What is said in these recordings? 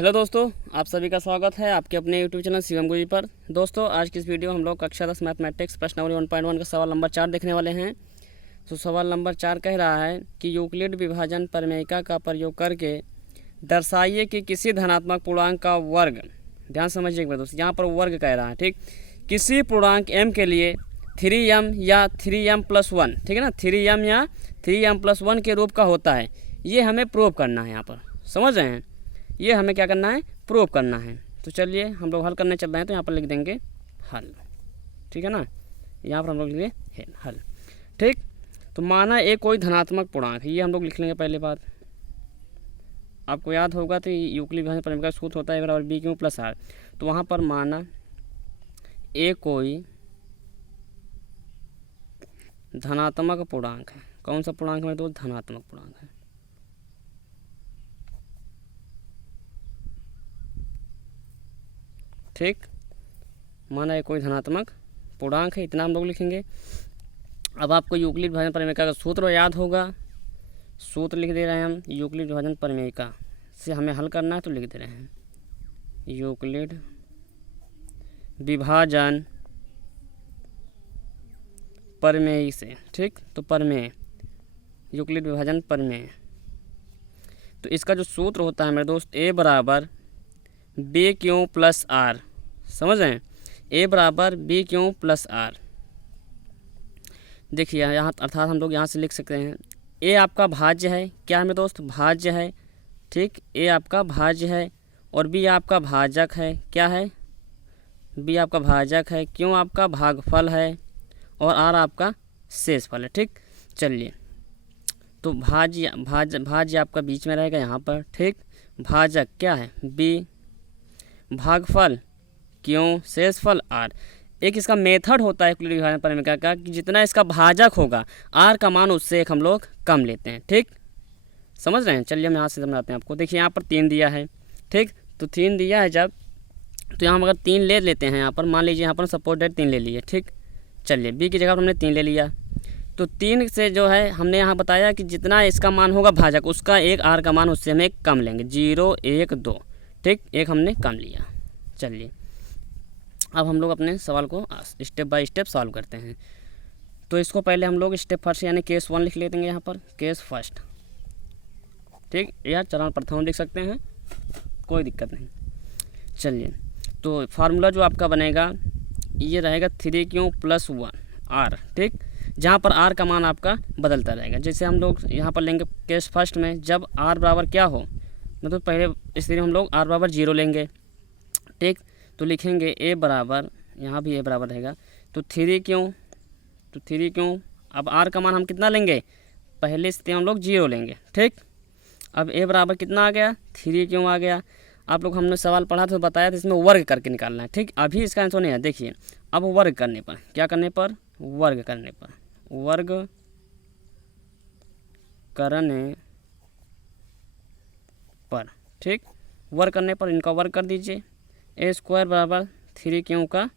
Hello दोस्तों, आप सभी का स्वागत है आपके अपने यूट्यूब चैनल शिवम गुरुजी पर। दोस्तों, आज की इस वीडियो हम लोग कक्षा 10 मैथमेटिक्स प्रश्नावली 1.1 का सवाल नंबर 4 देखने वाले हैं। तो सवाल नंबर 4 कह रहा है कि यूक्लिड विभाजन प्रमेयिका का प्रयोग करके दर्शाइए कि किसी धनात्मक पूर्णांक का वर्ग, ध्यान समझिएगा दोस्तों, यहाँ पर वर्ग कह रहा है, ठीक, किसी पूर्णांक m के लिए 3m या 3m+1, ठीक है ना, 3m या 3m+1 के रूप का होता है। ये हमें प्रूव करना है, यहाँ पर समझ रहे हैं, ये हमें क्या करना है, प्रूव करना है। तो चलिए हम लोग हल करने चल रहे हैं। तो यहाँ पर लिख देंगे हल, ठीक है ना, यहाँ पर हम लोग लिख देंगे हल, ठीक। तो माना एक कोई धनात्मक पूर्णांक है, ये हम लोग लिख लेंगे। पहले बात आपको याद होगा, तो यूक्लिड विभाजन प्रमेय का सूत्र होता है बराबर b क्यू प्लस आर। तो वहाँ पर माना एक कोई धनात्मक पूर्णांक है। कौन सा पूर्णांक है दोस्त? धनात्मक पूर्णांक है, ठीक। माना ये कोई धनात्मक पूर्णांक है, इतना हम लोग लिखेंगे। अब आपको यूक्लिड विभाजन प्रमेयिका का सूत्र याद होगा, सूत्र लिख दे रहे हैं हम। यूक्लिड विभाजन प्रमेयिका से हमें हल करना है, तो लिख दे रहे हैं यूक्लिड विभाजन प्रमेय से, ठीक। तो प्रमेय, यूक्लिड विभाजन प्रमेय, तो इसका जो सूत्र होता है मेरे दोस्त, a बराबर b क्यू प्लस आर, समझ रहे हैं, a बराबर b क्यू प्लस आर। देखिए यहाँ अर्थात हम लोग यहाँ से लिख सकते हैं a आपका भाज्य है, क्या है मेरे दोस्त? भाज्य है, ठीक। a आपका भाज्य है और b आपका भाजक है, क्या है? b आपका भाजक है, क्यों आपका भागफल है और r आपका शेषफल है, ठीक। चलिए, तो भाज्य आपका बीच में रहेगा यहाँ पर, ठीक। भाजक क्या है? b, भागफल क्यों, शेषफल r। एक इसका मेथड होता है यूक्लिड विभाजन प्रमेय का कि जितना इसका भाजक होगा r का मान उससे एक हम लोग कम लेते हैं, ठीक। समझ रहे हैं? चलिए हम यहाँ से समझाते हैं आपको। देखिए यहाँ पर 3 दिया है, ठीक। तो 3 दिया है जब, तो यहाँ हम अगर 3 ले लेते हैं, यहाँ पर मान लीजिए यहाँ पर सपोज डेट 3 ले लिए, ठीक। चलिए b की जगह पर हमने 3 ले लिया, तो 3 से जो है हमने यहाँ बताया कि जितना इसका मान होगा भाजक, उसका एक r का मान उससे हम एक कम लेंगे, 0 1 2, ठीक। एक हमने कम लिया। चलिए अब हम लोग अपने सवाल को स्टेप बाय स्टेप सॉल्व करते हैं। तो इसको पहले हम लोग स्टेप फर्स्ट यानी केस 1 लिख लेते हैं, यहाँ पर केस फर्स्ट, ठीक, या चरण प्रथम लिख सकते हैं, कोई दिक्कत नहीं। चलिए, तो फार्मूला जो आपका बनेगा ये रहेगा 3q प्लस 1 r, ठीक, जहाँ पर r का मान आपका बदलता रहेगा। जैसे हम लोग यहाँ पर लेंगे केस फर्स्ट में, जब r बराबर क्या हो, मतलब पहले स्थिति में हम लोग r बराबर 0 लेंगे, ठीक। तो लिखेंगे a बराबर, यहाँ भी a बराबर रहेगा, तो 3q, तो 3q, अब r का मान हम कितना लेंगे? पहले स्थिति में हम लोग 0 लेंगे, ठीक। अब a बराबर कितना आ गया? 3q आ गया। आप लोग हमने सवाल पढ़ा तो बताया था इसमें वर्ग करके निकालना है, ठीक। अभी इसका आंसर नहीं है। देखिए अब वर्ग करने पर, क्या करने पर? वर्ग करने पर, वर्ग करने पर, ठीक। वर्ग करने पर इनका वर्ग कर दीजिए, a स्क्वायर बराबर 3q का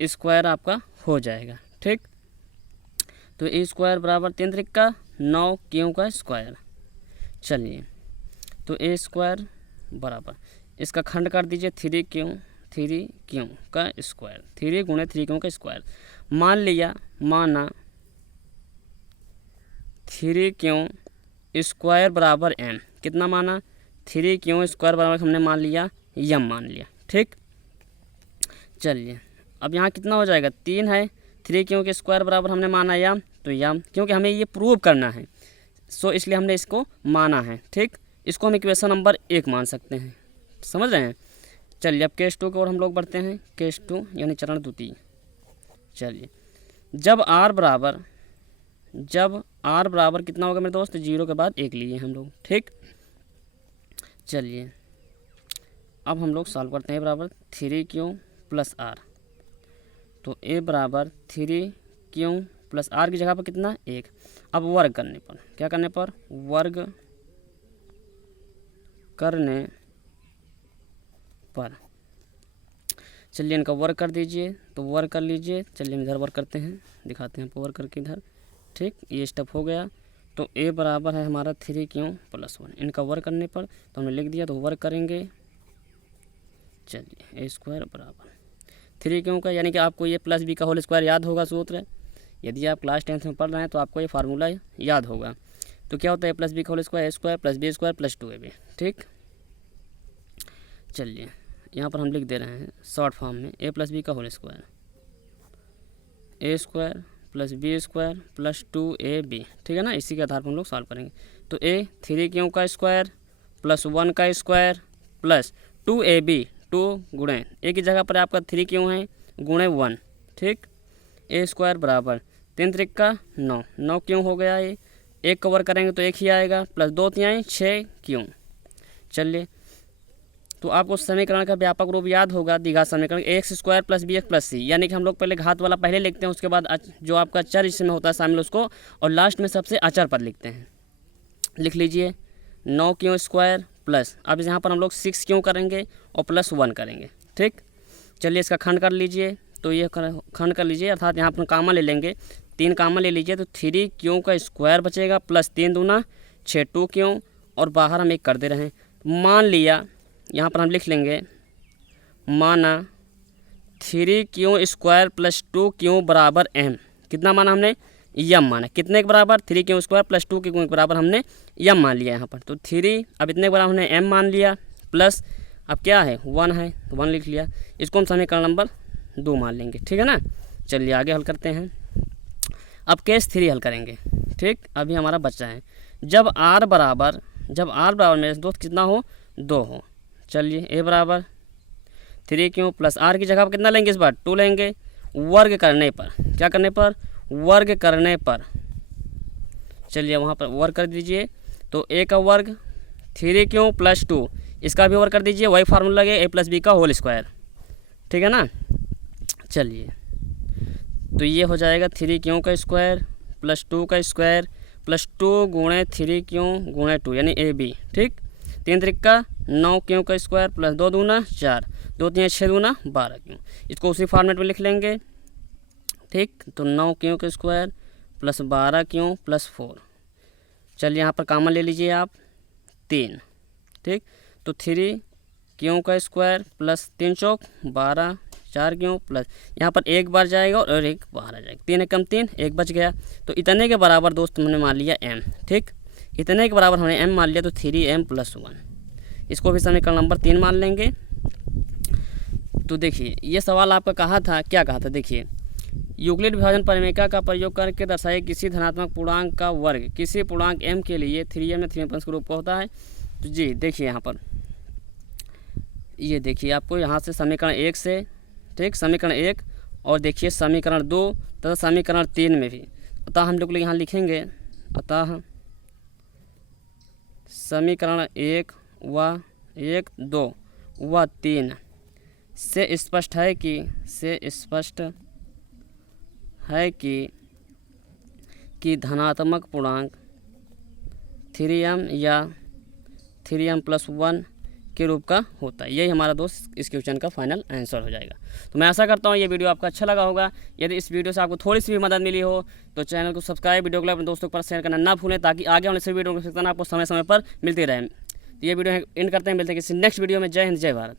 स्क्वायर आपका हो जाएगा, ठीक। तो a स्क्वायर बराबर 3 त्रिक का 9 q का स्क्वायर। चलिए, तो a स्क्वायर बराबर इसका खंड कर दीजिए 3q का स्क्वायर, 3 गुणे 3q का स्क्वायर। मान लिया, माना 3q स्क्वायर बराबर m, कितना माना? 3q स्क्वायर बराबर हमने मान लिया m, मान लिया, ठीक। चलिए अब यहाँ कितना हो जाएगा? 3 है, 3q के स्क्वायर बराबर हमने माना m, तो m, क्योंकि हमें ये प्रूव करना है, सो इसलिए हमने इसको माना है, ठीक। इसको हम इक्वेशन नंबर 1 मान सकते हैं, समझ रहे हैं। चलिए अब केस 2 की ओर हम लोग बढ़ते हैं, केस 2 यानी चरण द्वितीय। चलिए, जब r बराबर कितना होगा मेरे दोस्त? 0 के बाद 1 लिए हम लोग, ठीक। चलिए अब हम लोग सॉल्व करते हैं। बराबर 3q प्लस r, तो a बराबर 3q प्लस r की जगह पर कितना? 1। अब वर्ग करने पर, क्या करने पर? वर्ग करने पर, चलिए इनका वर्ग कर दीजिए, तो वर्ग कर लीजिए। चलिए इधर वर्ग करते हैं, दिखाते हैं आपको वर्ग करके इधर, ठीक। ये स्टेप हो गया। तो a बराबर है हमारा 3q प्लस 1, इनका वर्ग करने पर तो हमने लिख दिया, तो वर्ग करेंगे चलिए ए स्क्वायर बराबर 3 क्यों का, यानी कि आपको ये प्लस बी का होल स्क्वायर याद होगा सूत्र। यदि आप क्लास 10th में पढ़ रहे हैं तो आपको ये फार्मूला याद होगा। तो क्या होता है प्लस बी का whole square A square plus B square plus 2ab। ठीक, चलिए यहाँ पर हम लिख दे रहे हैं शॉर्ट फॉर्म में ए प्लस बी का whole square A square plus B square plus 2ab। ठीक है ना, इसी के आधार पर हम लोग सॉल्व करेंगे। तो ए 3 क्यों का स्क्वायर प्लस 1 का स्क्वायर प्लस 2ab, 2 गुणे ए की जगह पर आपका 3 क्यों है गुणे 1। ठीक, ए स्क्वायर बराबर 3 त्रिक का 9, 9 क्यों हो गया ये, एक कवर करेंगे तो एक ही आएगा प्लस 2 तिहाई 6 क्यों। चलिए, तो आपको समीकरण का व्यापक रूप याद होगा, द्विघात समीकरण X square plus B X plus C, यानी कि हम लोग पहले घात वाला पहले लिखते हैं, उसके बाद जो आपका चर इसमें होता है शामिल उसको, और लास्ट में सबसे अचर पद लिखते हैं। लिख लीजिए 9 क्यों स्क्वायर प्लस, अब यहाँ पर हम लोग 6 क्यों करेंगे और प्लस 1 करेंगे। ठीक, चलिए इसका खंड कर लीजिए, तो ये खंड कर लीजिए, अर्थात यहाँ पर कामन ले लेंगे, 3 कामन ले लीजिए तो 3 क्यों का स्क्वायर बचेगा प्लस 3 दूना 6 2 क्यों, और बाहर हम एक कर दे रहे हैं। मान लिया, यहाँ पर हम लिख लेंगे माना 3 क्यों स्क्वायर प्लस 2 क्यों बराबर m। कितना माना हमने, यम माना, कितने के बराबर 3 क्यों स्क्वायर प्लस 2 क्यों के बराबर हमने यम मान लिया यहाँ पर। तो 3 अब इतने के बराबर हमने m मान लिया प्लस अब क्या है 1 है तो 1 लिख लिया, इसको हम समीकरण नंबर 2 मान लेंगे। ठीक है ना, चलिए आगे हल करते हैं। अब केस 3 हल करेंगे। ठीक, अभी हमारा बच्चा है जब r बराबर मेरे दोस्त कितना हो 2 हो। चलिए ए बराबर 3 क्यों प्लस r की जगह पर कितना लेंगे, इस बार 2 लेंगे, वर्ग करने पर, क्या करने पर, वर्ग करने पर। चलिए वहाँ पर वर्ग कर दीजिए, तो a का वर्ग 3 क्यों प्लस 2, इसका भी वर्ग कर दीजिए, वही फार्मूला लगे a प्लस बी का होल स्क्वायर। ठीक है ना, चलिए तो ये हो जाएगा 3 क्यों का स्क्वायर प्लस 2 का स्क्वायर प्लस 2 गुणे 3 क्यों गुणे 2 यानी ab। ठीक, 3 त्रिक का 9 क्यों का स्क्वायर प्लस 2 दूना 4, 2 तिहाई 6 दूना 12 क्यों, इसको उसी फॉर्मेट में लिख लेंगे। ठीक, तो 9 क्यों का स्क्वायर प्लस 12 क्यों प्लस 4। चलिए यहाँ पर कामन ले लीजिए आप 3। ठीक, तो 3 क्यों का स्क्वायर प्लस 3 चौक 12 4 क्यों प्लस यहाँ पर एक बार जाएगा और एक बाहर आ जाएगा, 3 एकम 3 एक बच गया, तो इतने के बराबर दोस्त हमने मान लिया m। ठीक, इतने के बराबर हमने m मान लिया, तो 3m प्लस 1, इसको भी समीकरण नंबर 3 मान लेंगे। तो देखिए ये सवाल आपका कहा था, क्या कहा था, देखिए यूक्लिड विभाजन परिमेयिका का प्रयोग करके दर्शाए किसी धनात्मक पूर्णांक का वर्ग किसी पूर्णांक m के लिए 3m या 3m के रूप का होता है। तो जी देखिए यहाँ पर ये देखिए आपको यहाँ से समीकरण 1 से, ठीक, समीकरण 1 और देखिए समीकरण 2 तथा समीकरण 3 में भी, अतः हम लोग यहाँ लिखेंगे, अतः समीकरण 1 व 2 व 3 से स्पष्ट है कि धनात्मक पूर्णांक 3m या 3m प्लस 1 के रूप का होता है। यही हमारा दोस्त इस क्वेश्चन का फाइनल आंसर हो जाएगा। तो मैं आशा करता हूँ ये वीडियो आपको अच्छा लगा होगा। यदि इस वीडियो से आपको थोड़ी सी भी मदद मिली हो तो चैनल को सब्सक्राइब, वीडियो को अपने दोस्तों पर शेयर करना ना भूलें, ताकि आगे आने से वीडियो आपको समय समय पर मिलती रहे। तो ये वीडियो एंड करते हैं, मिलते हैं किसी नेक्स्ट वीडियो में। जय हिंद, जय भारत।